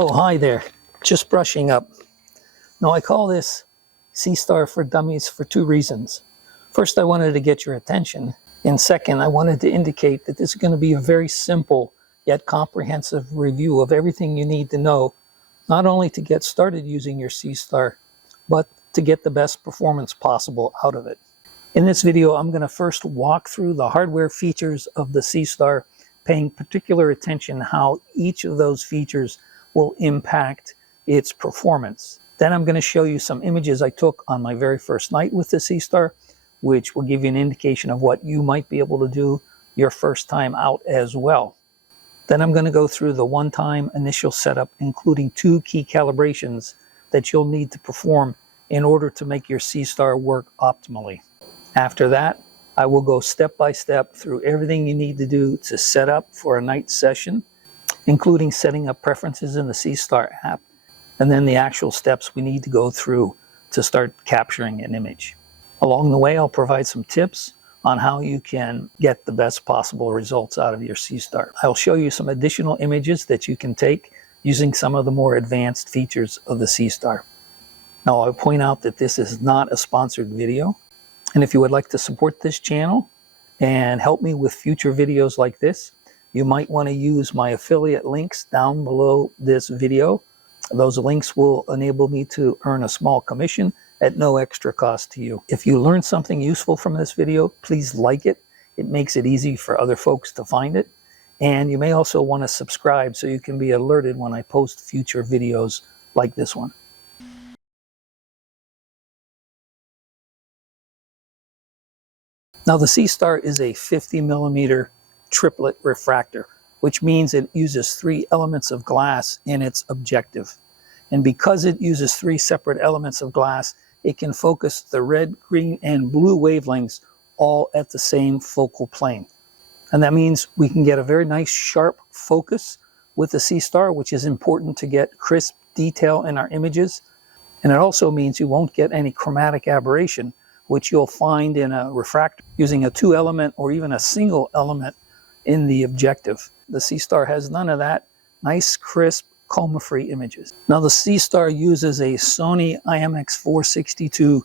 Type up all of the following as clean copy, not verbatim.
Oh, hi there. Just brushing up. Now, I call this Seestar for Dummies for two reasons. First, I wanted to get your attention. And second, I wanted to indicate that this is going to be a very simple yet comprehensive review of everything you need to know, not only to get started using your Seestar, but to get the best performance possible out of it. In this video, I'm going to first walk through the hardware features of the Seestar, paying particular attention how each of those features will impact its performance. Then I'm going to show you some images I took on my very first night with the Seestar, which will give you an indication of what you might be able to do your first time out as well. Then I'm going to go through the one-time initial setup, including two key calibrations that you'll need to perform in order to make your Seestar work optimally. After that, I will go step by step through everything you need to do to set up for a night session, including setting up preferences in the Seestar app, and then the actual steps we need to go through to start capturing an image. Along the way, I'll provide some tips on how you can get the best possible results out of your Seestar. I'll show you some additional images that you can take using some of the more advanced features of the Seestar. Now, I'll point out that this is not a sponsored video, and if you would like to support this channel and help me with future videos like this, you might want to use my affiliate links down below this video. Those links will enable me to earn a small commission at no extra cost to you. If you learned something useful from this video, please like it. It makes it easy for other folks to find it. And you may also want to subscribe so you can be alerted when I post future videos like this one. Now, the Seestar is a 50mm triplet refractor, which means it uses 3 elements of glass in its objective. And because it uses 3 separate elements of glass, it can focus the red, green, and blue wavelengths all at the same focal plane. And that means we can get a very nice sharp focus with the Seestar, which is important to get crisp detail in our images. And it also means you won't get any chromatic aberration, which you'll find in a refractor using a 2-element or even a single element in the objective. The Seestar has none of that. Nice, crisp, coma-free images. Now, the Seestar uses a Sony IMX462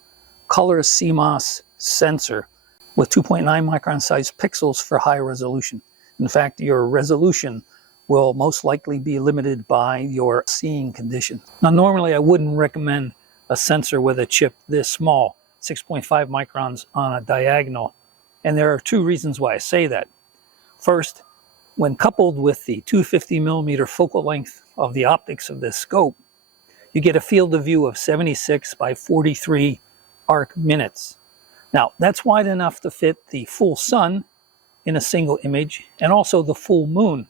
color CMOS sensor with 2.9 micron size pixels for high resolution. In fact, your resolution will most likely be limited by your seeing condition. Now, normally I wouldn't recommend a sensor with a chip this small, 6.5 microns on a diagonal. And there are 2 reasons why I say that. First, when coupled with the 250mm focal length of the optics of this scope, you get a field of view of 76 by 43 arc minutes. Now, that's wide enough to fit the full sun in a single image and also the full moon.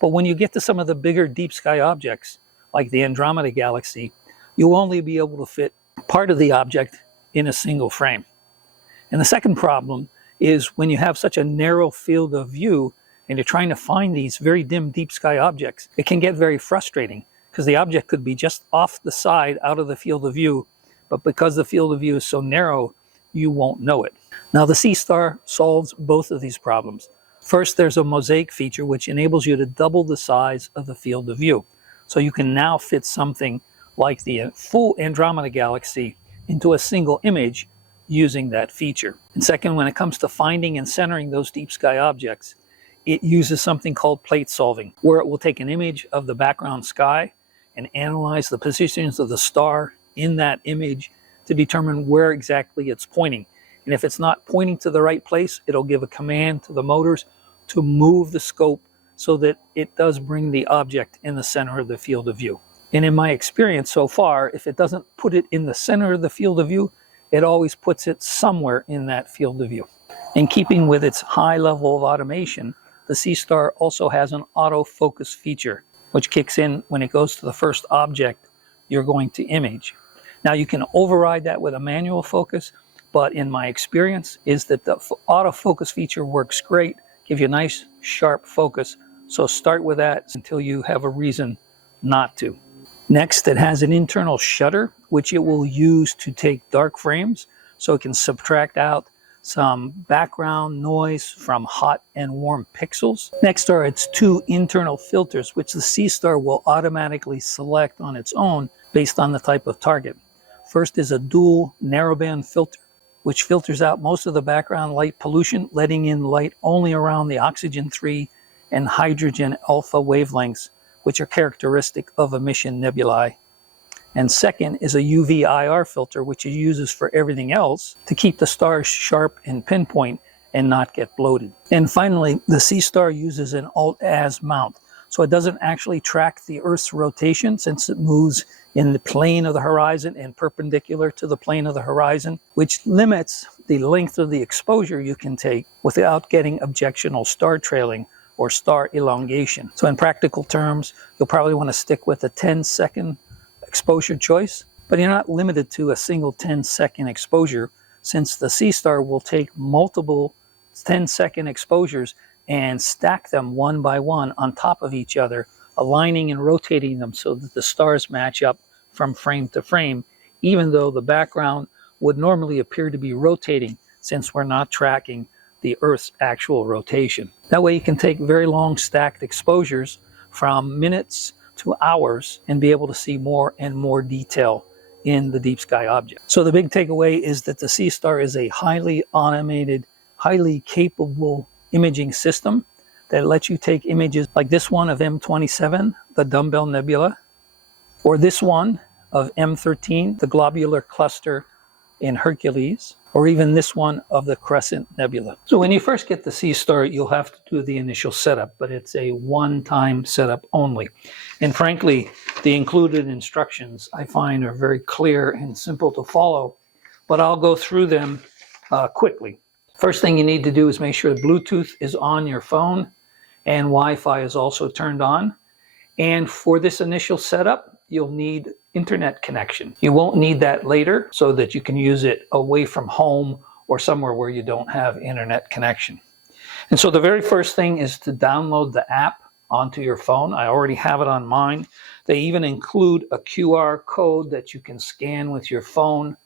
But when you get to some of the bigger deep sky objects, like the Andromeda galaxy, you'll only be able to fit part of the object in a single frame. And the second problem is when you have such a narrow field of view and you're trying to find these very dim deep sky objects, it can get very frustrating because the object could be just off the side out of the field of view, but because the field of view is so narrow, you won't know it. Now, the Seestar solves both of these problems. First, there's a mosaic feature which enables you to double the size of the field of view. So you can now fit something like the full Andromeda galaxy into a single image using that feature. And second, when it comes to finding and centering those deep sky objects, it uses something called plate solving, where it will take an image of the background sky and analyze the positions of the star in that image to determine where exactly it's pointing. And if it's not pointing to the right place, it'll give a command to the motors to move the scope so that it does bring the object in the center of the field of view. And in my experience so far, if it doesn't put it in the center of the field of view, it always puts it somewhere in that field of view. In keeping with its high level of automation, the Seestar also has an autofocus feature, which kicks in when it goes to the first object you're going to image. Now, you can override that with a manual focus, but in my experience is that the autofocus feature works great, gives you a nice sharp focus. So start with that until you have a reason not to. Next, it has an internal shutter, which it will use to take dark frames, so it can subtract out some background noise from hot and warm pixels. Next are its two internal filters, which the Seestar will automatically select on its own based on the type of target. First is a dual narrowband filter, which filters out most of the background light pollution, letting in light only around the oxygen 3 and hydrogen alpha wavelengths, which are characteristic of emission nebulae. And second is a UV IR filter, which it uses for everything else to keep the stars sharp and pinpoint and not get bloated. And finally, the Seestar uses an Alt-Az mount. So it doesn't actually track the Earth's rotation since it moves in the plane of the horizon and perpendicular to the plane of the horizon, which limits the length of the exposure you can take without getting objectionable star trailing or star elongation. So in practical terms, you'll probably want to stick with a 10-second exposure choice, but you're not limited to a single 10-second exposure, since the Seestar will take multiple 10-second exposures and stack them one by one on top of each other, aligning and rotating them so that the stars match up from frame to frame, even though the background would normally appear to be rotating since we're not tracking the Earth's actual rotation. That way you can take very long stacked exposures from minutes to hours and be able to see more and more detail in the deep sky object. So the big takeaway is that the Seestar is a highly automated, highly capable imaging system that lets you take images like this one of M27, the Dumbbell Nebula, or this one of M13, the globular cluster in Hercules, or even this one of the Crescent Nebula. So when you first get the Seestar, you'll have to do the initial setup, but it's a one-time setup only. And frankly, the included instructions I find are very clear and simple to follow, but I'll go through them quickly. First thing you need to do is make sure Bluetooth is on your phone and Wi-Fi is also turned on. And for this initial setup, you'll need internet connection. You won't need that later so that you can use it away from home or somewhere where you don't have internet connection. And so the very first thing is to download the app onto your phone. I already have it on mine. They even include a QR code that you can scan with your phone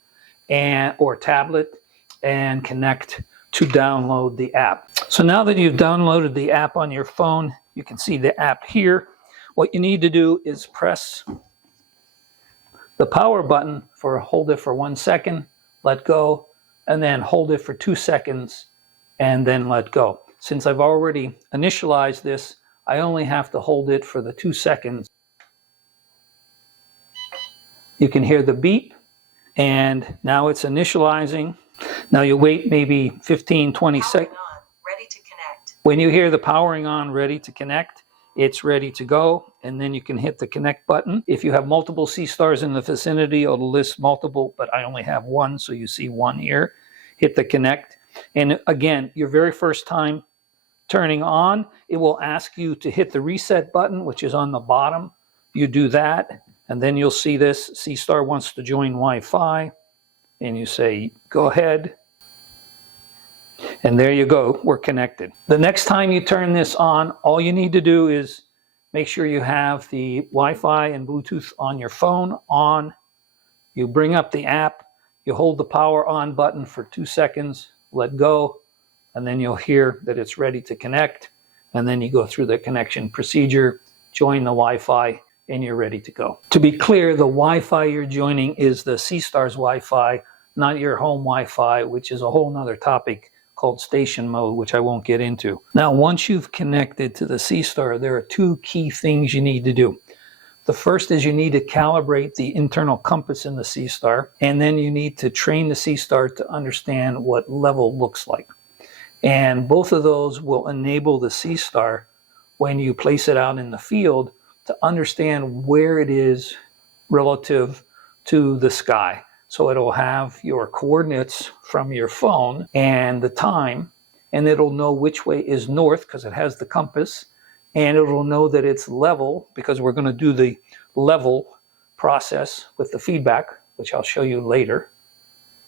or tablet and connect to download the app. So now that you've downloaded the app on your phone, you can see the app here. What you need to do is press the power button hold it for 1 second, let go, and then hold it for 2 seconds, and then let go. Since I've already initialized this, I only have to hold it for the 2 seconds. You can hear the beep, and now it's initializing. Now you wait maybe 15, 20 seconds. Ready to connect. When you hear the powering on, ready to connect, it's ready to go, and then you can hit the connect button. If you have multiple Seestars in the vicinity, it'll list multiple, but I only have one, so you see one here. Hit the connect. And again, your very first time turning on, it will ask you to hit the reset button, which is on the bottom. You do that, and then you'll see this, Seestar wants to join Wi-Fi, and you say, go ahead. And there you go, we're connected. The next time you turn this on, all you need to do is make sure you have the Wi-Fi and Bluetooth on your phone on. You bring up the app, you hold the power on button for 2 seconds, let go, and then you'll hear that it's ready to connect. And then you go through the connection procedure, join the Wi-Fi, and you're ready to go. To be clear, the Wi-Fi you're joining is the Seestar's Wi-Fi, not your home Wi-Fi, which is a whole nother topic called station mode, which I won't get into. Now, once you've connected to the Seestar, there are two key things you need to do. The first is you need to calibrate the internal compass in the Seestar, and then you need to train the Seestar to understand what level looks like. And both of those will enable the Seestar, when you place it out in the field, to understand where it is relative to the sky. So it'll have your coordinates from your phone and the time, and it'll know which way is north because it has the compass, and it'll know that it's level because we're going to do the level process with the feedback, which I'll show you later.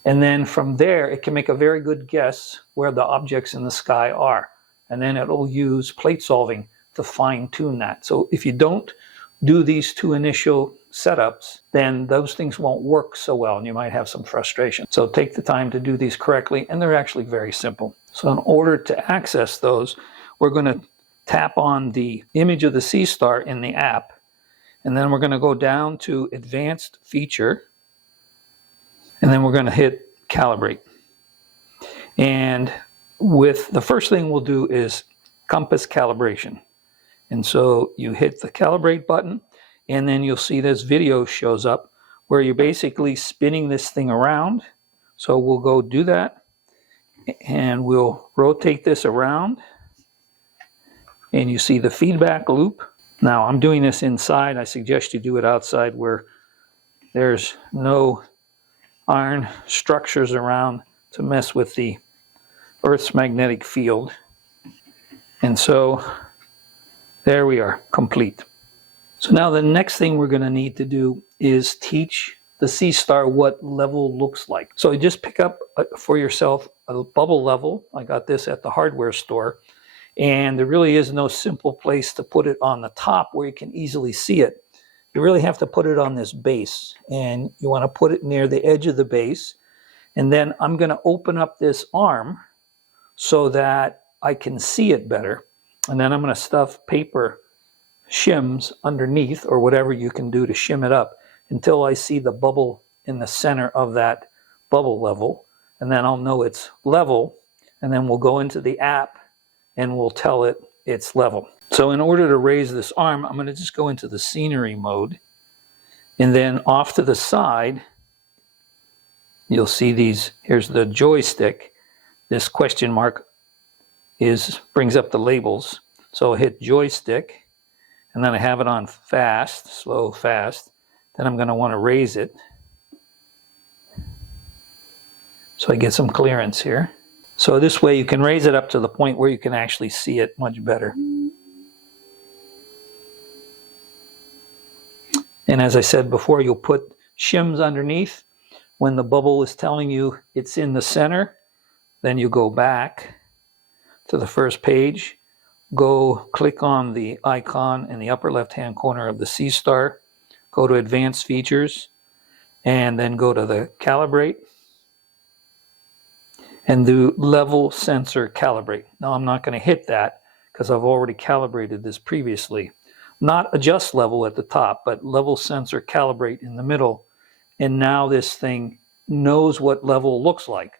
And then from there, it can make a very good guess where the objects in the sky are. And then it'll use plate solving to fine tune that. So if you don't do these two initial setups, then those things won't work so well and you might have some frustration. So take the time to do these correctly, and they're actually very simple. So in order to access those, we're going to tap on the image of the Seestar in the app, and then we're going to go down to Advanced Feature, and then we're going to hit Calibrate. And with the first thing we'll do is compass calibration. And so you hit the Calibrate button, and then you'll see this video shows up where you're basically spinning this thing around. So we'll go do that, and we'll rotate this around, and you see the feedback loop. Now I'm doing this inside. I suggest you do it outside where there's no iron structures around to mess with the Earth's magnetic field. And so there we are, complete. So now the next thing we're going to need to do is teach the Seestar what level looks like. So you just pick up for yourself a bubble level. I got this at the hardware store. And there really is no simple place to put it on the top where you can easily see it. You really have to put it on this base. And you want to put it near the edge of the base. And then I'm going to open up this arm so that I can see it better. And then I'm going to stuff paper shims underneath, or whatever you can do to shim it up, until I see the bubble in the center of that bubble level. And then I'll know it's level. And then we'll go into the app and we'll tell it it's level. So in order to raise this arm, I'm going to just go into the scenery mode. And then off to the side, you'll see these, here's the joystick. This question mark brings up the labels. So I hit joystick, and then I have it on fast, slow, fast. Then I'm going to want to raise it, so I get some clearance here. So this way you can raise it up to the point where you can actually see it much better. And as I said before, you'll put shims underneath. When the bubble is telling you it's in the center, then you go back to the first page, go click on the icon in the upper left-hand corner of the Seestar, go to Advanced Features, and then go to the Calibrate, and do Level Sensor Calibrate. Now I'm not going to hit that because I've already calibrated this previously. Not Adjust Level at the top, but Level Sensor Calibrate in the middle. And now this thing knows what level looks like.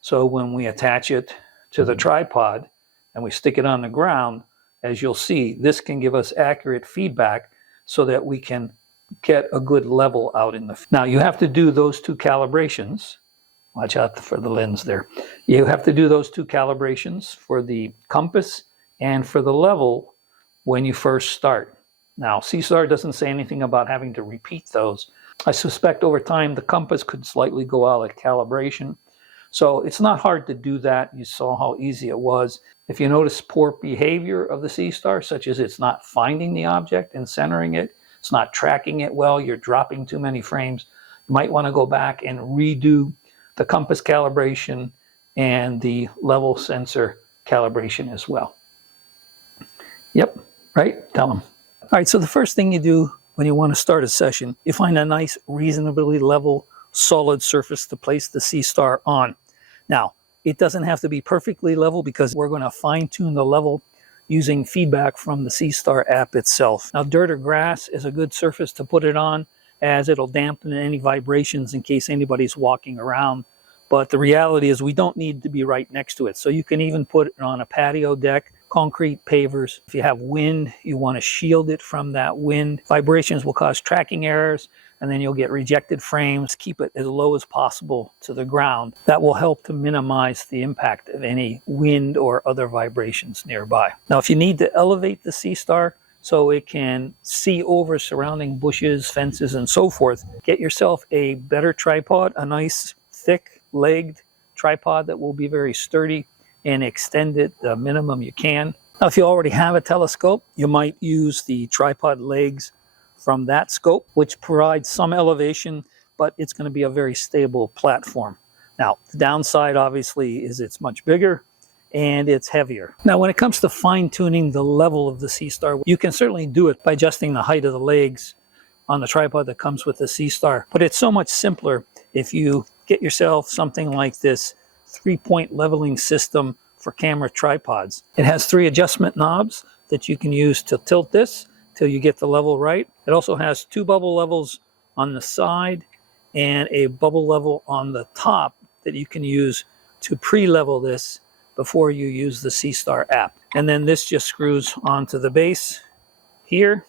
So when we attach it to the tripod and we stick it on the ground, as you'll see, this can give us accurate feedback so that we can get a good level out in the field. Now you have to do those two calibrations. Watch out for the lens there. You have to do those two calibrations for the compass and for the level when you first start. Now, Seestar doesn't say anything about having to repeat those. I suspect over time the compass could slightly go out of calibration. So it's not hard to do that. You saw how easy it was. If you notice poor behavior of the Seestar, such as it's not finding the object and centering it, it's not tracking it well, you're dropping too many frames, you might want to go back and redo the compass calibration and the level sensor calibration as well. Yep, right? Tell them. All right, so the first thing you do when you want to start a session, you find a nice, reasonably level, solid surface to place the Seestar on. Now, it doesn't have to be perfectly level because we're going to fine-tune the level using feedback from the Seestar app itself. Now, dirt or grass is a good surface to put it on, as it'll dampen any vibrations in case anybody's walking around. But the reality is we don't need to be right next to it. So you can even put it on a patio deck, concrete pavers. If you have wind, you want to shield it from that wind. Vibrations will cause tracking errors, and then you'll get rejected frames. Keep it as low as possible to the ground. That will help to minimize the impact of any wind or other vibrations nearby. Now, if you need to elevate the Seestar so it can see over surrounding bushes, fences, and so forth, get yourself a better tripod, a nice thick-legged tripod that will be very sturdy, and extend it the minimum you can. Now, if you already have a telescope, you might use the tripod legs from that scope, which provides some elevation, but it's going to be a very stable platform. Now, the downside, obviously, is it's much bigger and it's heavier. Now, when it comes to fine-tuning the level of the Seestar, you can certainly do it by adjusting the height of the legs on the tripod that comes with the Seestar. But it's so much simpler if you get yourself something like this 3-point leveling system for camera tripods. It has 3 adjustment knobs that you can use to tilt this till you get the level right. It also has 2 bubble levels on the side and a bubble level on the top that you can use to pre-level this before you use the Seestar app. And then this just screws onto the base here,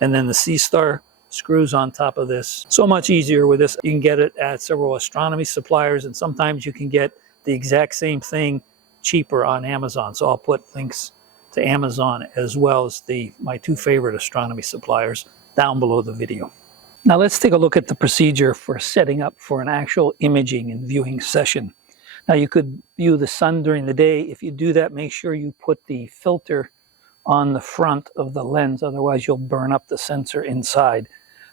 and then the Seestar screws on top of this. So much easier with this. You can get it at several astronomy suppliers, and sometimes you can get the exact same thing cheaper on Amazon. So I'll put links to Amazon as well as my 2 favorite astronomy suppliers down below the video. Now let's take a look at the procedure for setting up for an actual imaging and viewing session. Now you could view the sun during the day. If you do that, make sure you put the filter on the front of the lens, otherwise you'll burn up the sensor inside.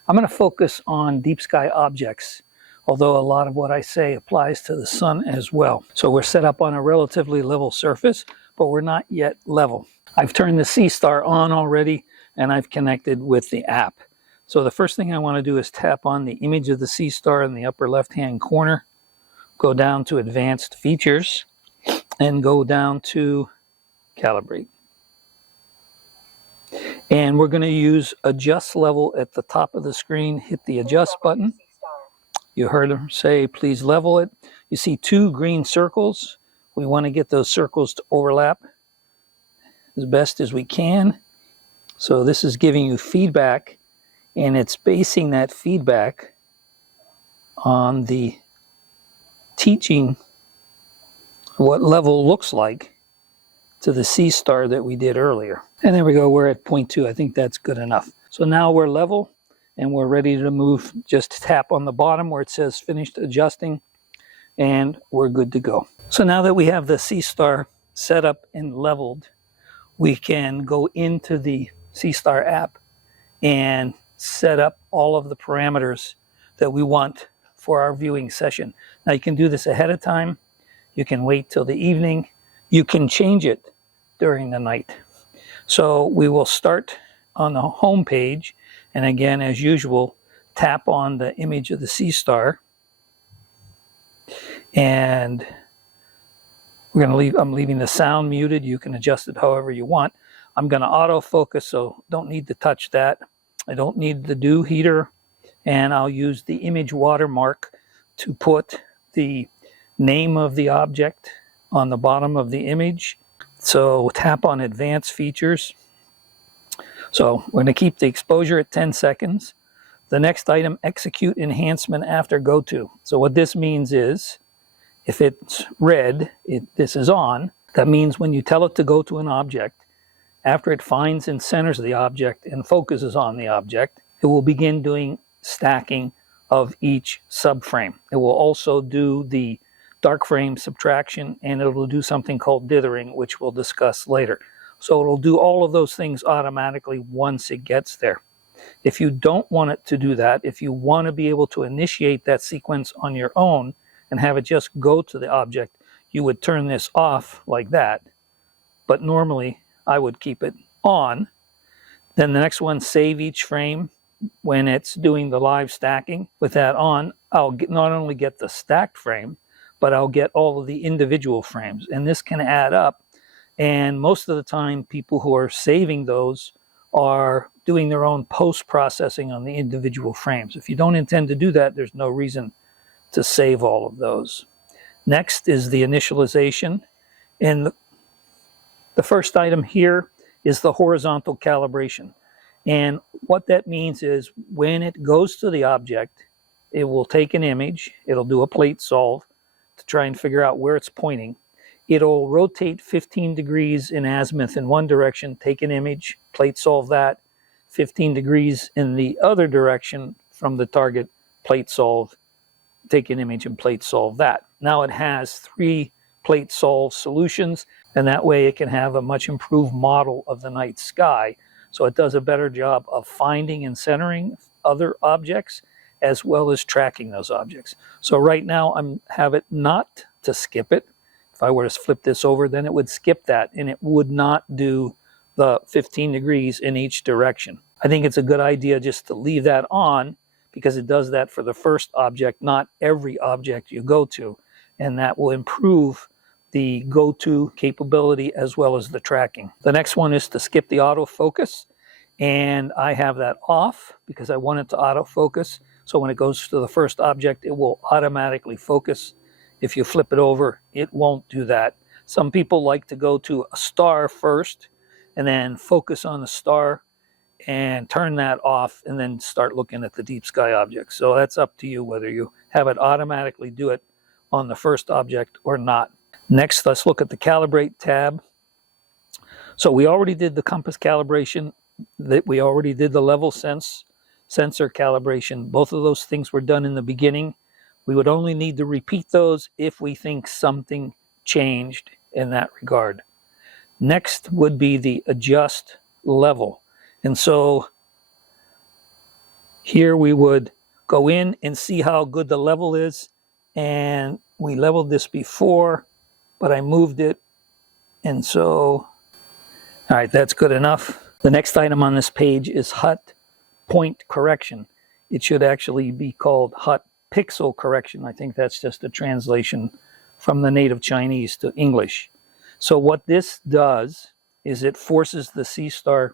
I'm going to focus on deep sky objects, although a lot of what I say applies to the sun as well. So we're set up on a relatively level surface, but we're not yet level. I've turned the Seestar on already, and I've connected with the app. So the first thing I want to do is tap on the image of the Seestar in the upper left-hand corner, go down to Advanced Features, and go down to Calibrate. And we're going to use Adjust Level at the top of the screen. Hit the Adjust button. You heard her say, please level it. You see 2 green circles. We want to get those circles to overlap as best as we can. So this is giving you feedback, and it's basing that feedback on the teaching what level looks like to the Seestar that we did earlier. And there we go, we're at 0.2. I think that's good enough. So now we're level and we're ready to move. Just tap on the bottom where it says finished adjusting, and we're good to go. So now that we have the Seestar set up and leveled, we can go into the Seestar app and set up all of the parameters that we want for our viewing session. Now you can do this ahead of time. You can wait till the evening. You can change it during the night. So we will start on the home page, and again, as usual, tap on the image of the Seestar, and we're going to leave. I'm leaving the sound muted. You can adjust it however you want. I'm going to autofocus, so don't need to touch that. I don't need the dew heater, and I'll use the image watermark to put the name of the object on the bottom of the image. So tap on Advanced Features. So we're going to keep the exposure at 10 seconds. The next item, Execute Enhancement After Go To. So what this means is, if it's red, this is on. That means when you tell it to go to an object, after it finds and centers the object and focuses on the object, it will begin doing stacking of each subframe. It will also do the dark frame subtraction, and it will do something called dithering, which we'll discuss later. So it'll do all of those things automatically once it gets there. If you don't want it to do that, if you want to be able to initiate that sequence on your own and have it just go to the object, you would turn this off like that. But normally I would keep it on. Then the next one, Save Each Frame. When it's doing the live stacking, with that on, I'll not only get the stacked frame, but I'll get all of the individual frames. And this can add up. And most of the time, people who are saving those are doing their own post-processing on the individual frames. If you don't intend to do that, there's no reason to save all of those. Next is the initialization. And the first item here is the horizontal calibration. And what that means is when it goes to the object, it will take an image, it'll do a plate solve to try and figure out where it's pointing. It'll rotate 15 degrees in azimuth in one direction, take an image, plate solve that, 15 degrees in the other direction from the target, plate solve, take an image and plate solve that. Now it has 3 plate solve solutions, and that way it can have a much improved model of the night sky. So it does a better job of finding and centering other objects as well as tracking those objects. So right now I have it not to skip it. If I were to flip this over, then it would skip that and it would not do the 15 degrees in each direction. I think it's a good idea just to leave that on because it does that for the first object, not every object you go to. And that will improve the go-to capability as well as the tracking. The next one is to skip the autofocus. And I have that off because I want it to autofocus. So when it goes to the first object, it will automatically focus. If you flip it over, it won't do that. Some people like to go to a star first and then focus on the star and turn that off and then start looking at the deep sky objects. So that's up to you whether you have it automatically do it on the first object or not. Next, let's look at the calibrate tab. So we already did the compass calibration, that we already did the level sensor calibration. Both of those things were done in the beginning. We would only need to repeat those if we think something changed in that regard. Next would be the adjust level. And so here we would go in and see how good the level is. And we leveled this before, but I moved it. And so, all right, that's good enough. The next item on this page is HUT point correction. It should actually be called HUT pixel correction. I think that's just a translation from the native Chinese to English. So what this does is it forces the Seestar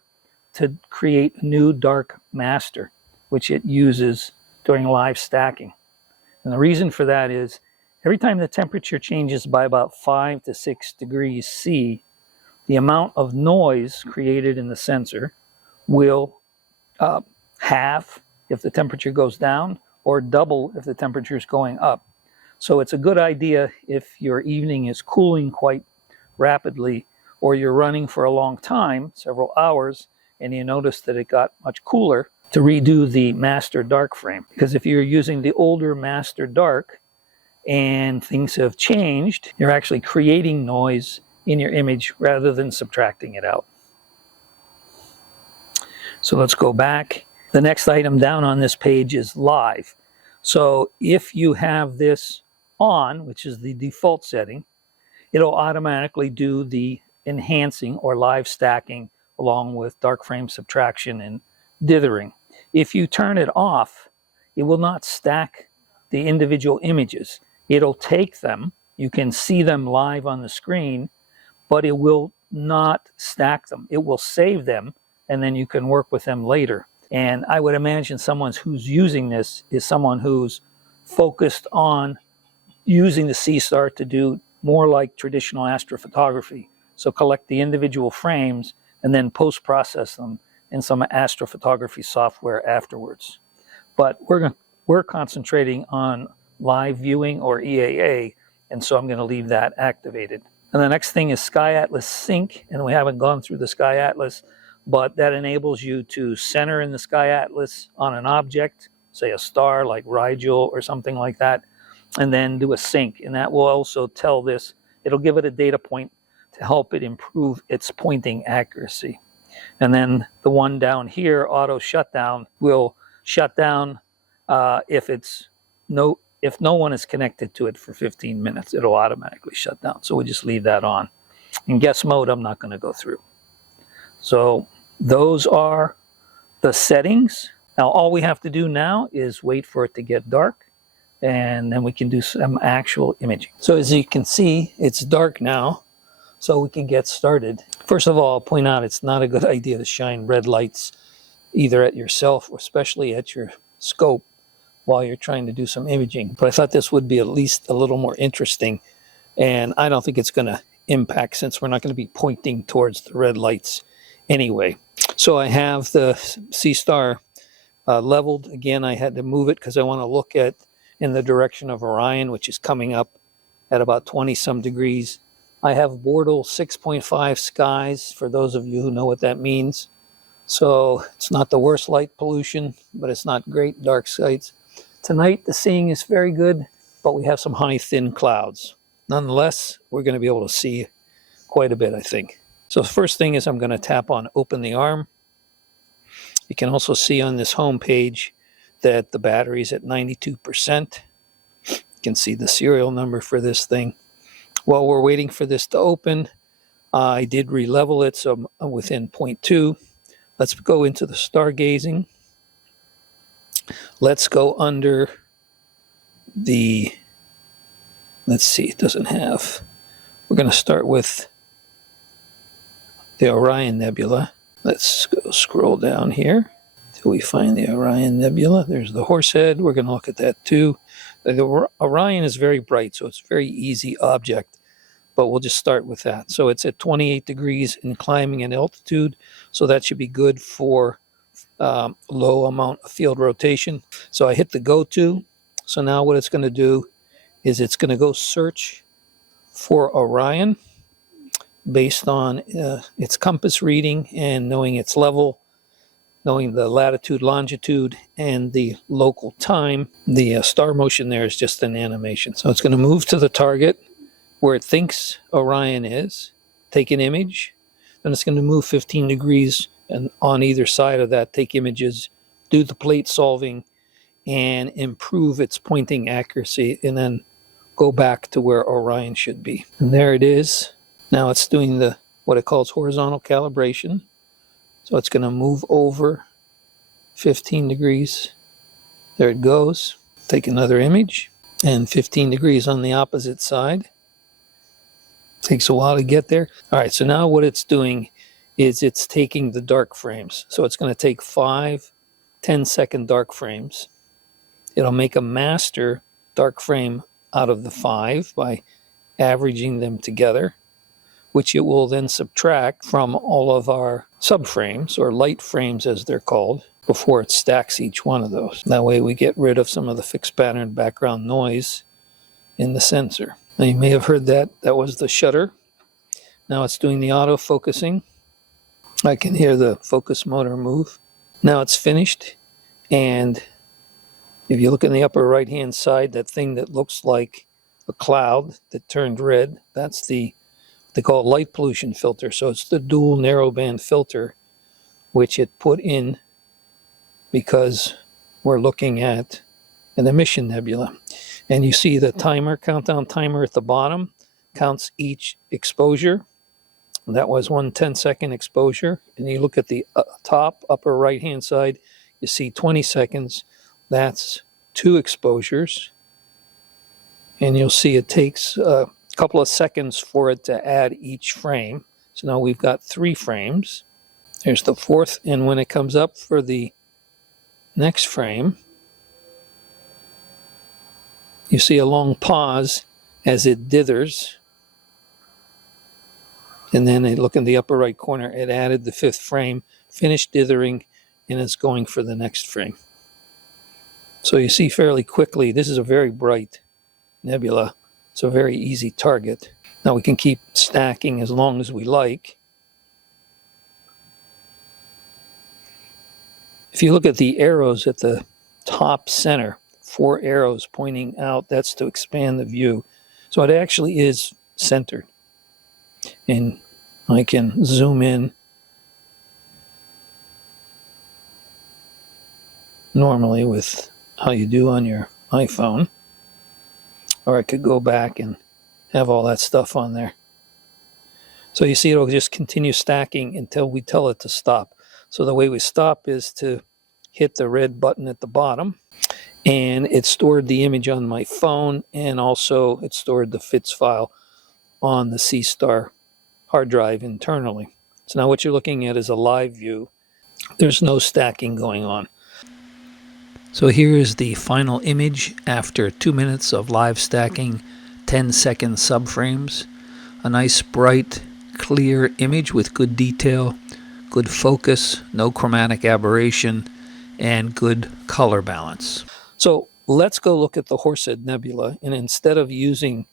to create a new dark master, which it uses during live stacking. And the reason for that is every time the temperature changes by about 5 to 6 degrees C, the amount of noise created in the sensor will halve if the temperature goes down or double if the temperature is going up. So it's a good idea if your evening is cooling quite rapidly or you're running for a long time, several hours, and you notice that it got much cooler, to redo the master dark frame. Because if you're using the older master dark and things have changed, you're actually creating noise in your image rather than subtracting it out. So let's go back. The next item down on this page is live. So if you have this on, which is the default setting, it'll automatically do the enhancing or live stacking along with dark frame subtraction and dithering. If you turn it off, it will not stack the individual images. It'll take them, you can see them live on the screen, but it will not stack them. It will save them, and then you can work with them later. And I would imagine someone who's using this is someone who's focused on using the Seestar to do more like traditional astrophotography. So collect the individual frames and then post-process them in some astrophotography software afterwards. But we're concentrating on live viewing or EAA, and so I'm going to leave that activated. And the next thing is Sky Atlas Sync, and we haven't gone through the Sky Atlas, but that enables you to center in the Sky Atlas on an object, say a star like Rigel or something like that, and then do a sync. And that will also tell this, it'll give it a data point to help it improve its pointing accuracy. And then the one down here, auto shutdown, will shut down if no one is connected to it for 15 minutes. It'll automatically shut down. So we just leave that on. In guest mode, I'm not going to go through. So those are the settings. Now all we have to do now is wait for it to get dark, and then we can do some actual imaging. So as you can see, it's dark now, so we can get started. First of all, I'll point out it's not a good idea to shine red lights either at yourself or especially at your scope while you're trying to do some imaging. But I thought this would be at least a little more interesting, and I don't think it's going to impact since we're not going to be pointing towards the red lights anyway. So I have the Seestar leveled. Again, I had to move it because I want to look at in the direction of Orion, which is coming up at about 20 some degrees. I have Bortle 6.5 skies, for those of you who know what that means. So it's not the worst light pollution, but it's not great dark skies. Tonight the seeing is very good, but we have some high thin clouds. Nonetheless, we're going to be able to see quite a bit, I think. So the first thing is I'm going to tap on open the arm. You can also see on this home page that the battery is at 92%. You can see the serial number for this thing. While we're waiting for this to open, I did re-level it, so I'm within 0.2. Let's go into the stargazing. Let's go under the, let's see, it doesn't have, we're going to start with the Orion Nebula. Let's go scroll down here till we find the Orion Nebula. There's the Horsehead. We're going to look at that too. The Orion is very bright, so it's a very easy object, but we'll just start with that. So it's at 28 degrees and climbing in altitude, so that should be good for low amount of field rotation. So I hit the go to. So now what it's going to do is it's going to go search for Orion based on its compass reading and knowing its level, knowing the latitude, longitude, and the local time. The star motion there is just an animation. So it's going to move to the target where it thinks Orion is, take an image, then it's going to move 15 degrees and on either side of that, take images, do the plate solving, and improve its pointing accuracy, and then go back to where Orion should be. And there it is. Now it's doing the what it calls horizontal calibration. So it's going to move over 15 degrees. There it goes. Take another image, and 15 degrees on the opposite side. Takes a while to get there. All right, so now what it's doing is it's taking the dark frames. So it's going to take 5 10-second dark frames. It'll make a master dark frame out of the 5 by averaging them together, which it will then subtract from all of our subframes, or light frames as they're called, before it stacks each one of those. That way we get rid of some of the fixed pattern background noise in the sensor. Now you may have heard that was the shutter. Now it's doing the auto focusing. I can hear the focus motor move. Now it's finished, and if you look in the upper right hand side, that thing that looks like a cloud that turned red, that's they call it light pollution filter. So it's the dual narrowband filter which it put in because we're looking at an emission nebula. And you see the timer, countdown timer at the bottom, counts each exposure. That was 1 10-second exposure. And you look at the top upper right hand side, you see 20 seconds. That's 2 exposures. And you'll see it takes a couple of seconds for it to add each frame. So now we've got 3 frames. There's the 4th, and when it comes up for the next frame, you see a long pause as it dithers. And then look in the upper right corner, it added the 5th frame, finished dithering, and it's going for the next frame. So you see fairly quickly, this is a very bright nebula. It's a very easy target. Now we can keep stacking as long as we like. If you look at the arrows at the top center, 4 arrows pointing out, that's to expand the view. So it actually is centered. And I can zoom in normally with how you do on your iPhone. Or I could go back and have all that stuff on there. So you see it'll just continue stacking until we tell it to stop. So the way we stop is to hit the red button at the bottom. And it stored the image on my phone, and also it stored the FITS file on the Seestar hard drive internally. So now what you're looking at is a live view. There's no stacking going on. So here is the final image after 2 minutes of live stacking, 10-second subframes. A nice, bright, clear image with good detail, good focus, no chromatic aberration, and good color balance. So let's go look at the Horsehead Nebula, and instead of using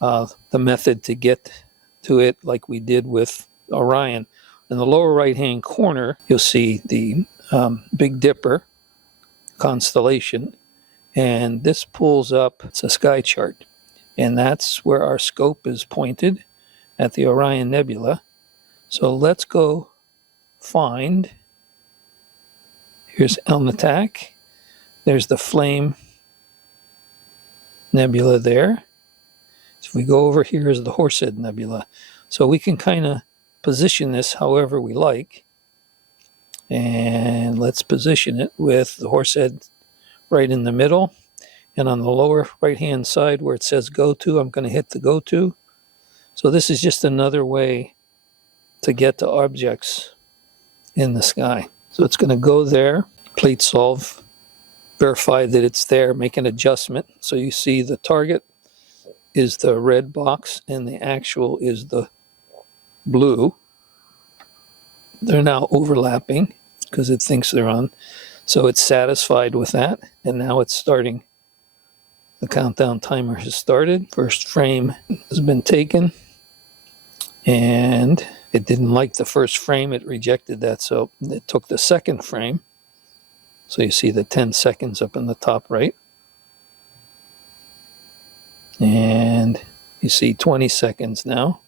the method to get to it like we did with Orion, in the lower right-hand corner, you'll see the Big Dipper constellation, and this pulls up, it's a sky chart, and that's where our scope is pointed at the Orion Nebula. So let's go find, here's Elnatach, there's the Flame Nebula there. So if we go over here is the Horsehead Nebula. So we can kind of position this however we like. And let's position it with the Horsehead right in the middle. And on the lower right-hand side where it says go to, I'm going to hit the go to. So this is just another way to get to objects in the sky. So it's going to go there, plate solve, verify that it's there, make an adjustment. So you see the target is the red box and the actual is the blue. They're now overlapping because it thinks they're on. So it's satisfied with that. And now it's starting. The countdown timer has started. First frame has been taken. And it didn't like the first frame. It rejected that. So it took the second frame. So you see the 10 seconds up in the top right. And you see 20 seconds now.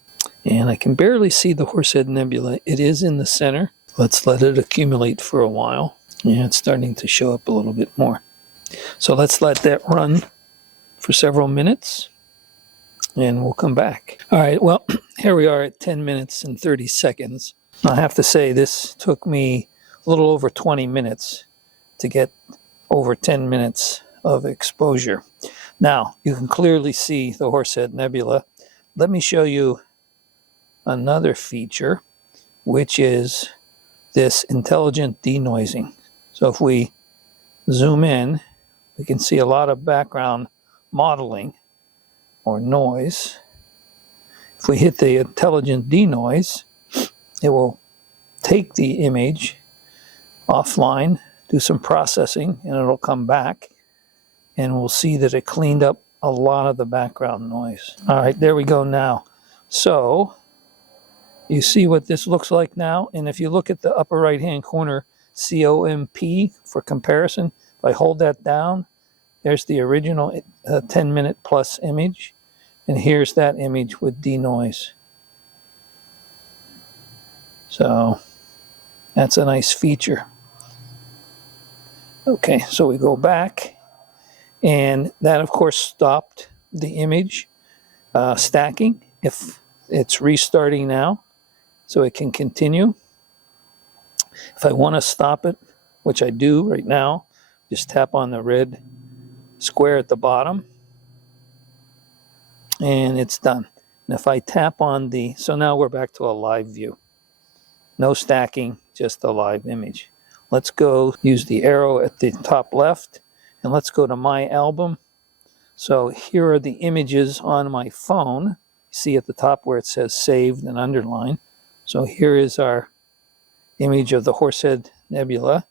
And I can barely see the Horsehead Nebula. It is in the center. Let's let it accumulate for a while. Yeah, it's starting to show up a little bit more. So let's let that run for several minutes. And we'll come back. All right, well, here we are at 10 minutes and 30 seconds. I have to say this took me a little over 20 minutes to get over 10 minutes of exposure. Now, you can clearly see the Horsehead Nebula. Let me show you another feature, which is this intelligent denoising. So if we zoom in, we can see a lot of background modeling or noise. If we hit the intelligent denoise, it will take the image offline, do some processing, and it'll come back, and we'll see that it cleaned up a lot of the background noise. All right, there we go now. So you see what this looks like now, and if you look at the upper right-hand corner, COMP for comparison, if I hold that down, there's the original 10-minute plus image, and here's that image with denoise. So that's a nice feature. Okay, so we go back, and that of course stopped the image stacking. If it's restarting now, so it can continue. If I want to stop it, which I do right now, just tap on the red square at the bottom, and it's done. And if I tap on the, so now we're back to a live view. No stacking, just a live image. Let's go use the arrow at the top left, and let's go to My Album. So here are the images on my phone. See at the top where it says saved and underlined. So here is our image of the Horsehead Nebula.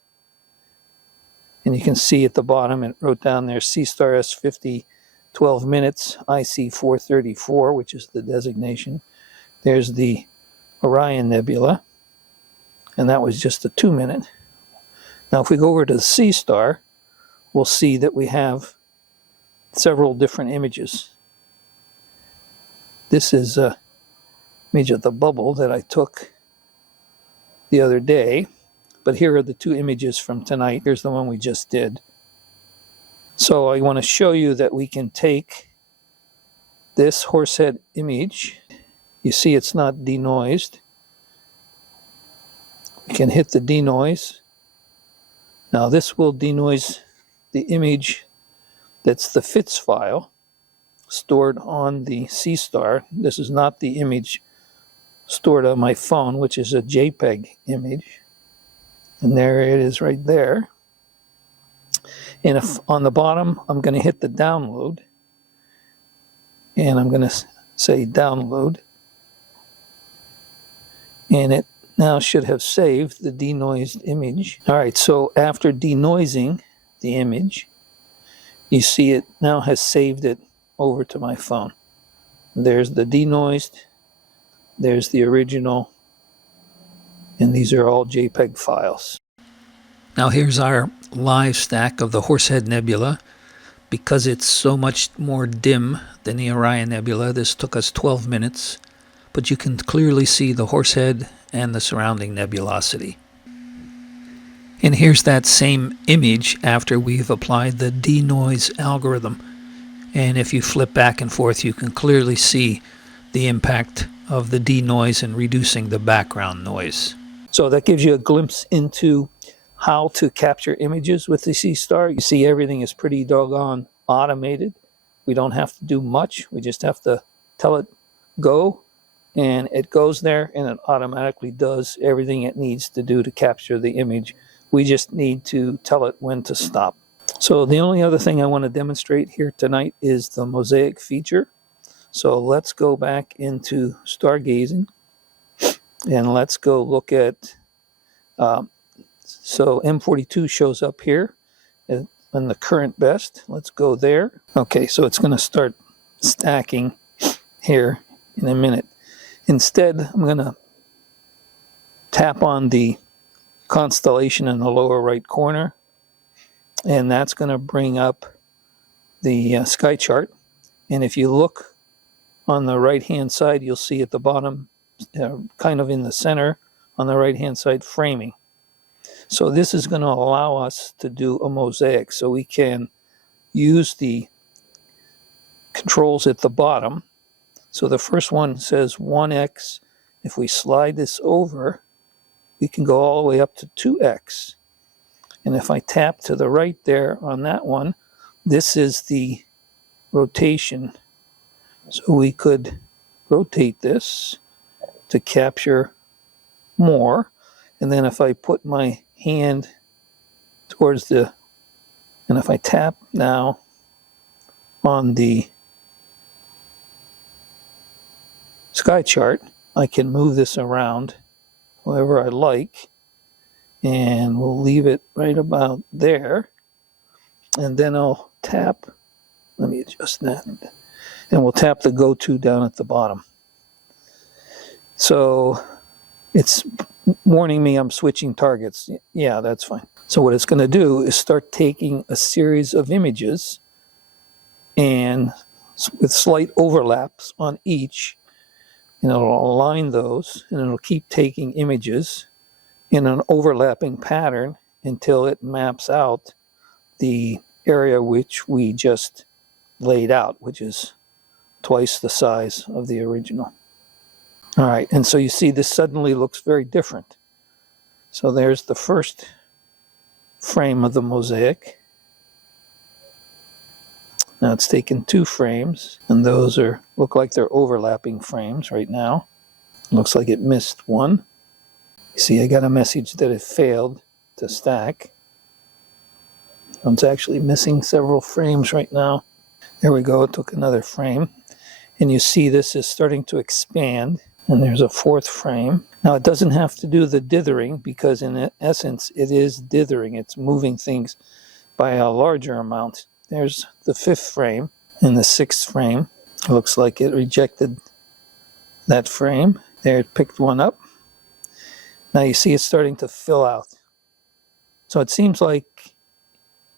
And you can see at the bottom, it wrote down there Seestar S50, 12 minutes, IC 434, which is the designation. There's the Orion Nebula, and that was just a 2-minute. Now if we go over to the Seestar, we'll see that we have several different images. This is an image of the bubble that I took the other day, but here are the two images from tonight. Here's the one we just did. So I want to show you that we can take this Horsehead image. You see it's not denoised. We can hit the denoise. Now this will denoise the image that's the FITS file stored on the Seestar. This is not the image stored on my phone, which is a JPEG image. And there it is right there. And if on the bottom, I'm going to hit the download. And I'm going to say download. And it now should have saved the denoised image. All right, so after denoising the image, you see it now has saved it over to my phone. There's the denoised, there's the original, and these are all JPEG files. Now here's our live stack of the Horsehead Nebula. Because it's so much more dim than the Orion Nebula, this took us 12 minutes, but you can clearly see the Horsehead and the surrounding nebulosity. And here's that same image after we've applied the denoise algorithm. And if you flip back and forth, you can clearly see the impact of the denoise in reducing the background noise. So that gives you a glimpse into how to capture images with the Seestar. You see everything is pretty doggone automated. We don't have to do much. We just have to tell it go, and it goes there, and it automatically does everything it needs to do to capture the image. We just need to tell it when to stop. So the only other thing I want to demonstrate here tonight is the mosaic feature. So let's go back into stargazing, and let's go look at, so M42 shows up here on the current best. Let's go there. Okay, so it's going to start stacking here in a minute. Instead, I'm going to tap on the constellation in the lower right corner, and that's going to bring up the sky chart. And if you look on the right hand side, you'll see at the bottom, kind of in the center on the right hand side, framing. So this is going to allow us to do a mosaic, so we can use the controls at the bottom. So the first one says 1x. If we slide this over, we can go all the way up to 2x. And if I tap to the right there on that one, this is the rotation. So we could rotate this to capture more. And then if I put my hand towards the, and if I tap now on the sky chart, I can move this around however I like, and we'll leave it right about there. And then I'll tap, let me adjust that, and we'll tap the go to down at the bottom. So it's warning me I'm switching targets. Yeah, that's fine. So what it's going to do is start taking a series of images, and with slight overlaps on each, and it'll align those, and it'll keep taking images in an overlapping pattern until it maps out the area which we just laid out, which is twice the size of the original. All right, and so you see this suddenly looks very different. So there's the first frame of the mosaic. Now it's taken 2 frames, and those look like they're overlapping frames right now. Looks like it missed one. You see, I got a message that it failed to stack. It's actually missing several frames right now. There we go, it took another frame. And you see this is starting to expand, and there's a 4th frame. Now it doesn't have to do the dithering, because in essence it is dithering. It's moving things by a larger amount. There's the 5th frame and the 6th frame. It looks like it rejected that frame. There, it picked one up. Now you see it's starting to fill out. So it seems like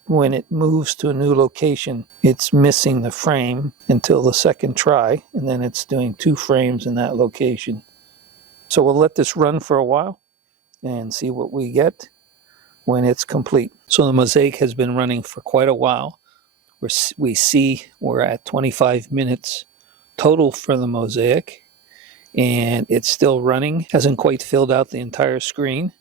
when it moves to a new location, it's missing the frame until the second try, and then it's doing 2 frames in that location. So we'll let this run for a while and see what we get when it's complete. So the mosaic has been running for quite a while. We see we're at 25 minutes total for the mosaic, and it's still running. Hasn't quite filled out the entire screen,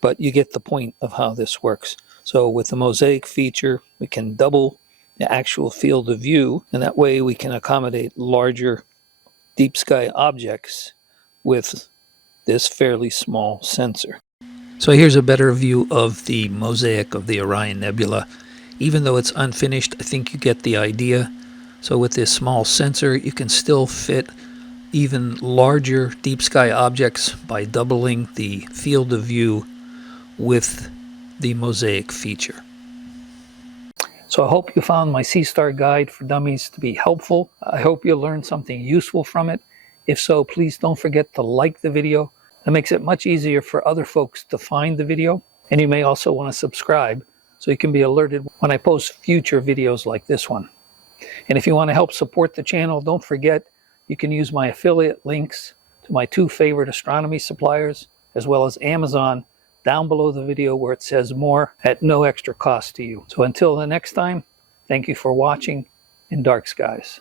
but you get the point of how this works. So with the mosaic feature, we can double the actual field of view, and that way we can accommodate larger deep sky objects with this fairly small sensor. So here's a better view of the mosaic of the Orion Nebula. Even though it's unfinished, I think you get the idea. So with this small sensor, you can still fit even larger deep sky objects by doubling the field of view with the mosaic feature. So I hope you found my Seestar guide for dummies to be helpful. I hope you learned something useful from it. If so, please don't forget to like the video. That makes it much easier for other folks to find the video. And you may also want to subscribe so you can be alerted when I post future videos like this one. And if you want to help support the channel, don't forget you can use my affiliate links to my 2 favorite astronomy suppliers, as well as Amazon, down below the video where it says more at no extra cost to you. So until the next time, thank you for watching in dark skies.